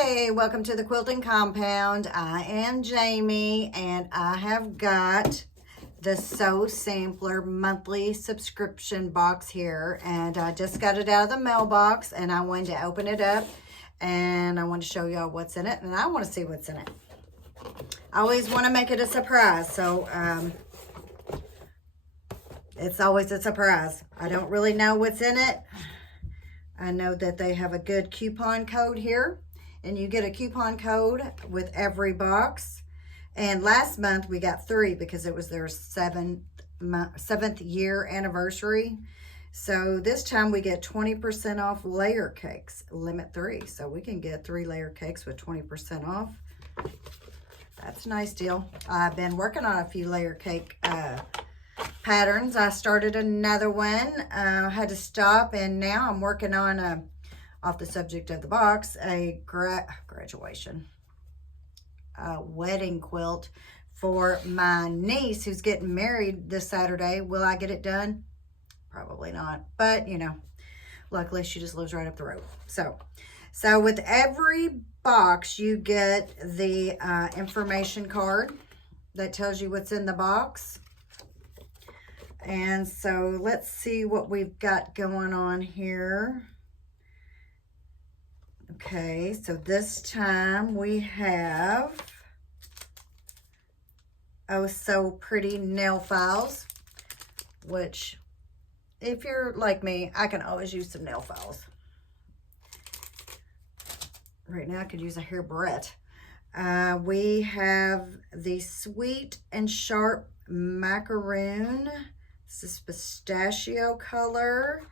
Hey, welcome to the quilting compound. I am Jamie and I have got the Sew Sampler monthly subscription box here, and I just got it out of the mailbox and I wanted to open it up and I want to show y'all what's in it, and I want to see what's in it. I always want to make it a surprise, so it's always a surprise. I don't really know what's in it. I know that they have a good coupon code here, and you get a coupon code with every box. And last month we got 3 because it was their 7th year anniversary. So this time we get 20% off layer cakes, limit 3. So we can get 3 layer cakes with 20% off. That's a nice deal. I've been working on a few layer cake patterns. I started another one. I had to stop, and now I'm working on off the subject of the box, a graduation wedding quilt for my niece who's getting married this Saturday. Will I get it done? Probably not, but you know, luckily she just lives right up the road. So with every box you get the information card that tells you what's in the box. And so let's see what we've got going on here. Okay, so this time we have Oh So Pretty nail files, which if you're like me, I can always use some nail files. Right now I could use a hair barrette. We have the Sweet and Sharp macaroon. This is pistachio color,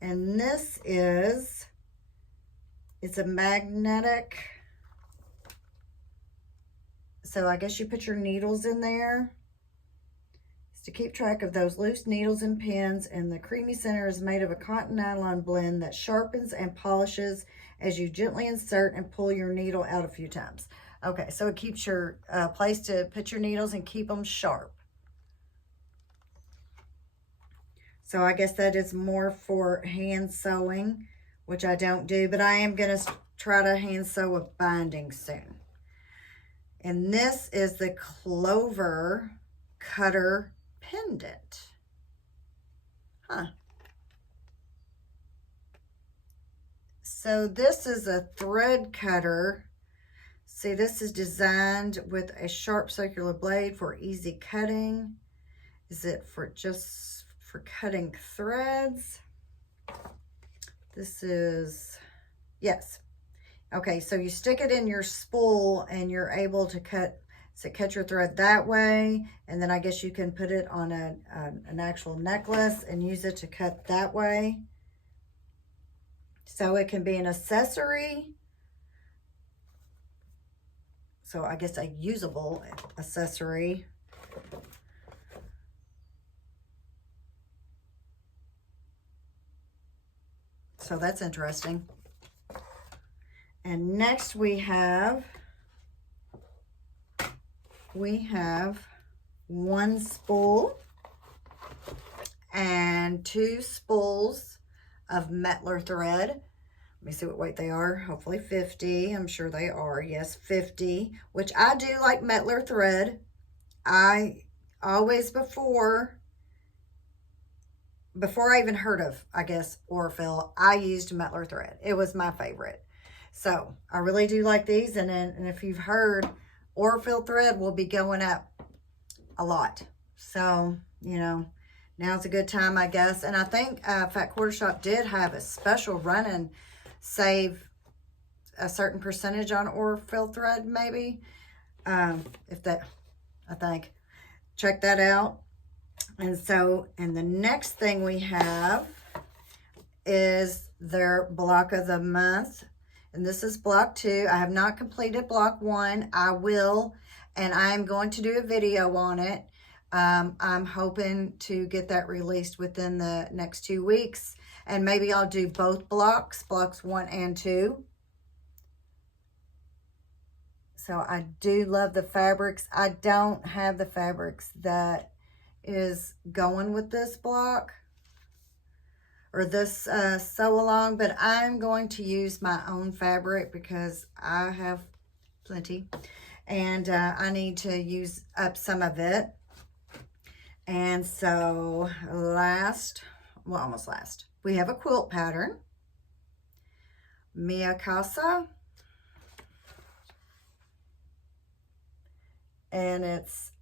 and this is, it's a magnetic, so I guess you put your needles in there. It's to keep track of those loose needles and pins, and the creamy center is made of a cotton nylon blend that sharpens and polishes as you gently insert and pull your needle out a few times. Okay, so it keeps your place to put your needles and keep them sharp. So I guess that is more for hand sewing, which I don't do, but I am going to try to hand sew a binding soon. And this is the Clover Cutter Pendant. Huh. So this is a thread cutter. See, this is designed with a sharp circular blade for easy cutting. Is it for just for cutting threads? This is, yes. Okay, so you stick it in your spool and you're able to cut your thread that way, and then I guess you can put it on an actual necklace and use it to cut that way. So it can be an accessory. So I guess a usable accessory. So that's interesting. And next we have one spool and 2 spools of Metler thread. Let me see what weight they are. Hopefully 50. I'm sure they are. Yes, 50, which I do like Metler thread. I always, before I even heard of, I guess, Orfil, I used Metler thread. It was my favorite. So I really do like these. And if you've heard, Orfil thread will be going up a lot. So, you know, now's a good time, I guess. And I think Fat Quarter Shop did have a special run and save a certain percentage on Orfil thread, maybe. If that, I think. Check that out. And so, and the next thing we have is their block of the month. And this is block 2. I have not completed block 1. I will, and I'm going to do a video on it. I'm hoping to get that released within the next 2 weeks. And maybe I'll do both blocks 1 and 2. So I do love the fabrics. I don't have the fabrics that is going with this block, or this sew along, but I'm going to use my own fabric because I have plenty, and I need to use up some of it. And so almost last, we have a quilt pattern, Mia Casa, and it's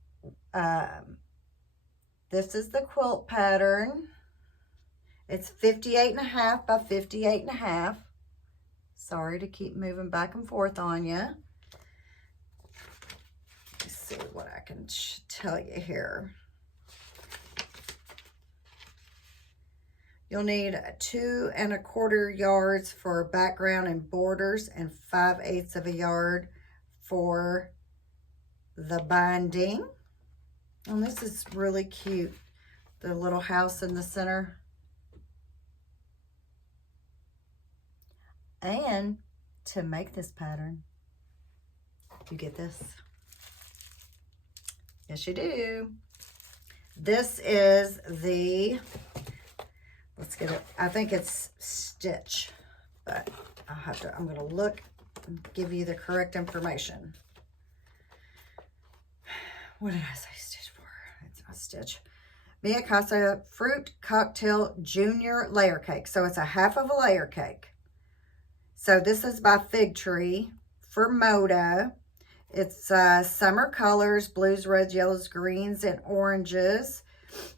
this is the quilt pattern. It's 58.5 by 58.5. Sorry to keep moving back and forth on you. Let's see what I can tell you here. You'll need 2 1/4 yards for background and borders, and 5/8 of a yard for the binding. And this is really cute. The little house in the center. And to make this pattern, you get this. Yes, you do. This is the, let's get it, I think it's stitch, but I'm going to look and give you the correct information. What did I say stitch for? It's not stitch. Mia Casa Fruit Cocktail Junior Layer Cake. So it's a half of a layer cake. So this is by Fig Tree for Moda. It's summer colors, blues, reds, yellows, greens, and oranges,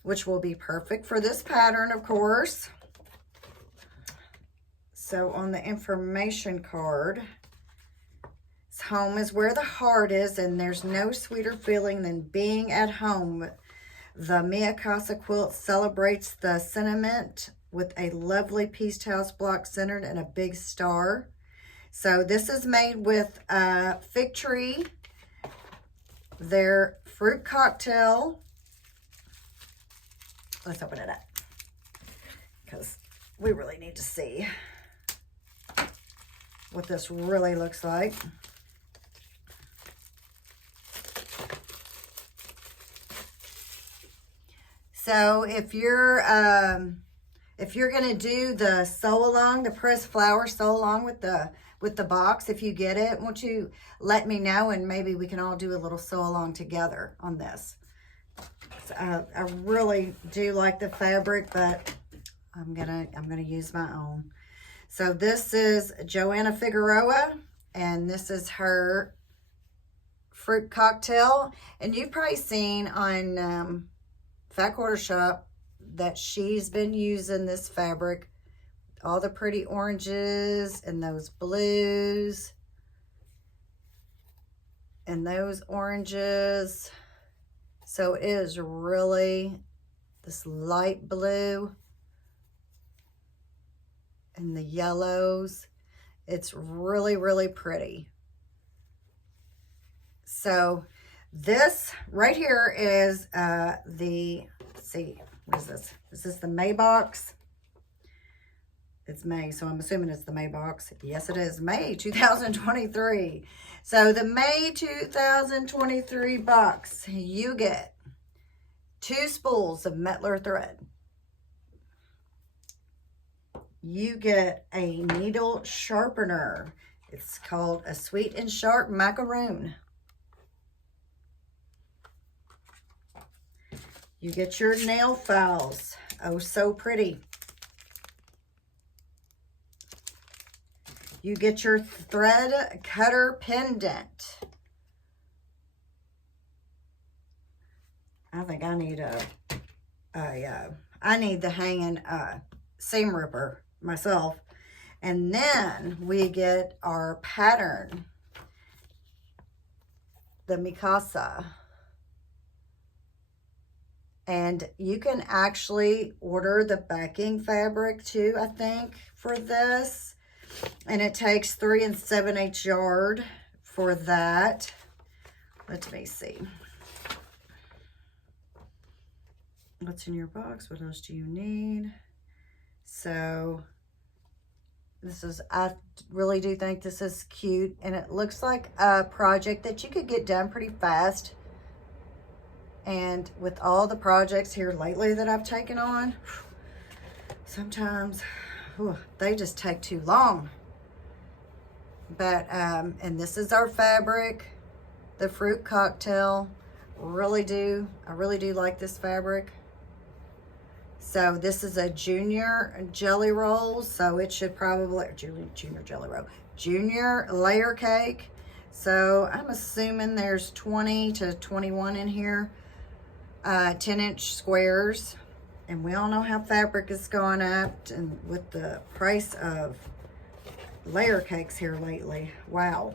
which will be perfect for this pattern, of course. So on the information card, home is where the heart is, and there's no sweeter feeling than being at home. The Mia Casa quilt celebrates the sentiment with a lovely pieced house block centered in a big star. So this is made with Fig Tree, their fruit cocktail. Let's open it up because we really need to see what this really looks like. So if you're gonna do the sew along, the pressed flower sew along with the box, if you get it, won't you let me know, and maybe we can all do a little sew along together on this. So, I really do like the fabric, but I'm gonna use my own. So this is Joanna Figueroa, and this is her fruit cocktail, and you've probably seen on Fat Quarter Shop that she's been using this fabric, all the pretty oranges and those blues and those oranges. So it is really this light blue and the yellows. It's really, really pretty. So this right here is let's see, what is this? Is this the May box? It's May, so I'm assuming it's the May box. Yes, it is May 2023. So the May 2023 box, you get 2 spools of Metler thread. You get a needle sharpener. It's called a Sweet and Sharp Macaroon. You get your nail files. Oh, so pretty. You get your thread cutter pendant. I think I need I need the hanging seam ripper myself. And then we get our pattern, the Mikasa. And you can actually order the backing fabric too, I think, for this. And it takes 3 7/8 yard for that. Let me see. What's in your box? What else do you need? So this is, I really do think this is cute. And it looks like a project that you could get done pretty fast. And with all the projects here lately that I've taken on, sometimes they just take too long. But, and this is our fabric, the fruit cocktail. I really do like this fabric. So this is a junior jelly roll, so it should probably, junior jelly roll, junior layer cake. So I'm assuming there's 20 to 21 in here, 10-inch squares. And we all know how fabric is going up and with the price of layer cakes here lately. Wow.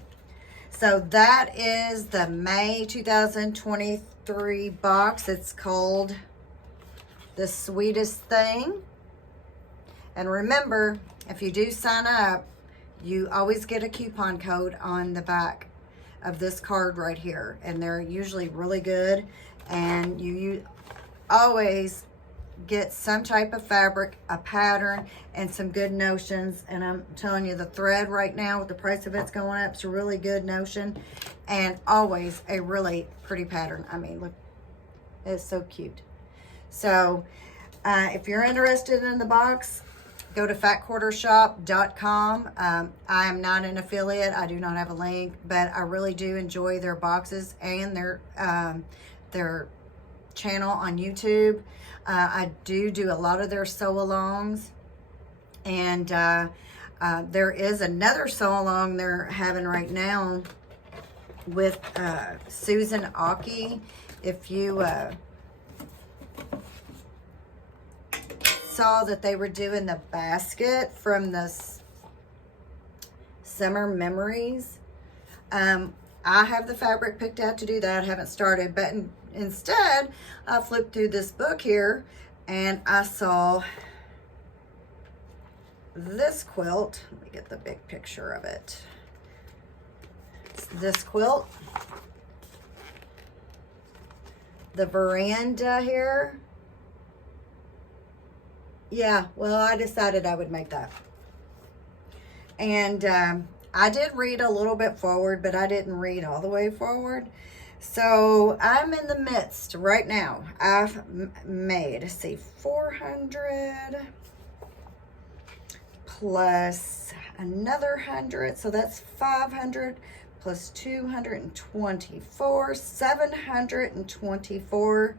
So that is the May 2023 box. It's called The Sweetest Thing. And remember, if you do sign up, you always get a coupon code on the back of this card right here. And they're usually really good. And you always get some type of fabric, a pattern, and some good notions. And I'm telling you, the thread right now with the price of it's going up, it's a really good notion, and always a really pretty pattern. I mean, look, it's so cute. So if you're interested in the box, go to fatquartershop.com. I am not an affiliate. I do not have a link, but I really do enjoy their boxes and their channel on YouTube. I do a lot of their sew-alongs, and there is another sew-along they're having right now with Susan Aki. If you saw that they were doing the basket from the Summer Memories, I have the fabric picked out to do that. I haven't started, but instead, I flipped through this book here and I saw this quilt. Let me get the big picture of it. It's this quilt. The veranda here. Yeah, well, I decided I would make that. And I did read a little bit forward, but I didn't read all the way forward. So I'm in the midst right now. I've made, let's see, 400 plus another 100. So that's 500 plus 224, 724.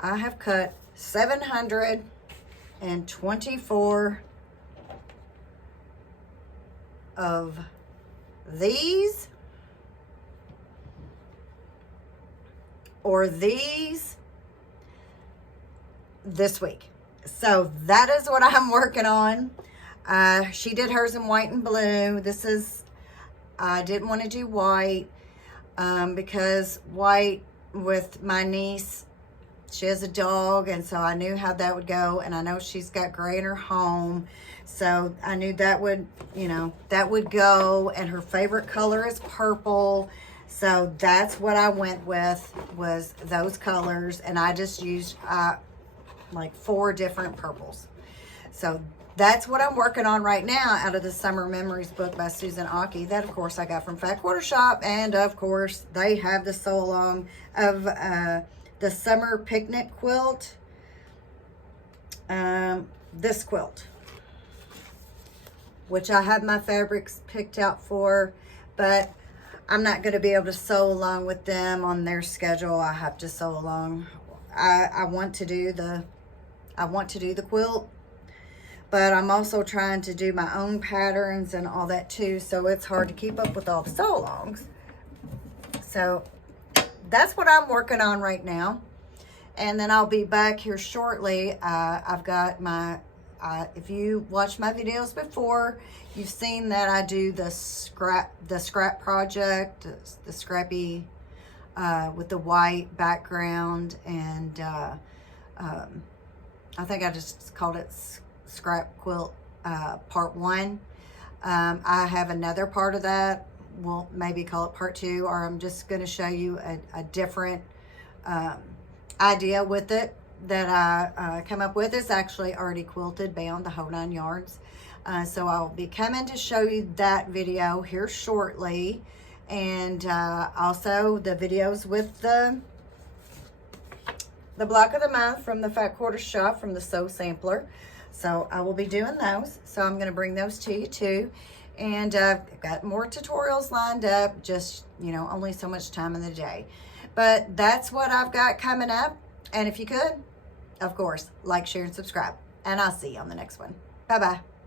I have cut 724 of these or these this week. So that is what I'm working on. She did hers in white and blue. This is, I didn't want to do white because white with my niece, she has a dog, and so I knew how that would go, and I know she's got gray in her home, so I knew that would, you know, that would go, and her favorite color is purple, so that's what I went with, was those colors, and I just used like 4 different purples. So that's what I'm working on right now out of the Summer Memories book by Susan Aki. That, of course, I got from Fat Quarter Shop, and of course, they have the sew-along of the Summer Picnic quilt, this quilt, which I have my fabrics picked out for, but I'm not going to be able to sew along with them on their schedule. I have to sew along. I want to do the quilt, but I'm also trying to do my own patterns and all that too, so it's hard to keep up with all the sew-alongs. So that's what I'm working on right now. And then I'll be back here shortly. I've got my, if you watched my videos before, you've seen that I do the scrap project, the scrappy with the white background. And I think I just called it Scrap Quilt Part 1. I have another part of that. We'll maybe call it Part 2, or I'm just going to show you a different idea with it that I come up with. It's actually already quilted, bound, the whole 9 yards. So I'll be coming to show you that video here shortly, and also the videos with the the block of the month from the Fat Quarter Shop from the Sew Sampler. So I will be doing those. So I'm going to bring those to you too. And I've got more tutorials lined up, just, you know, only so much time in the day. But that's what I've got coming up. And if you could, of course, like, share, and subscribe. And I'll see you on the next one. Bye-bye.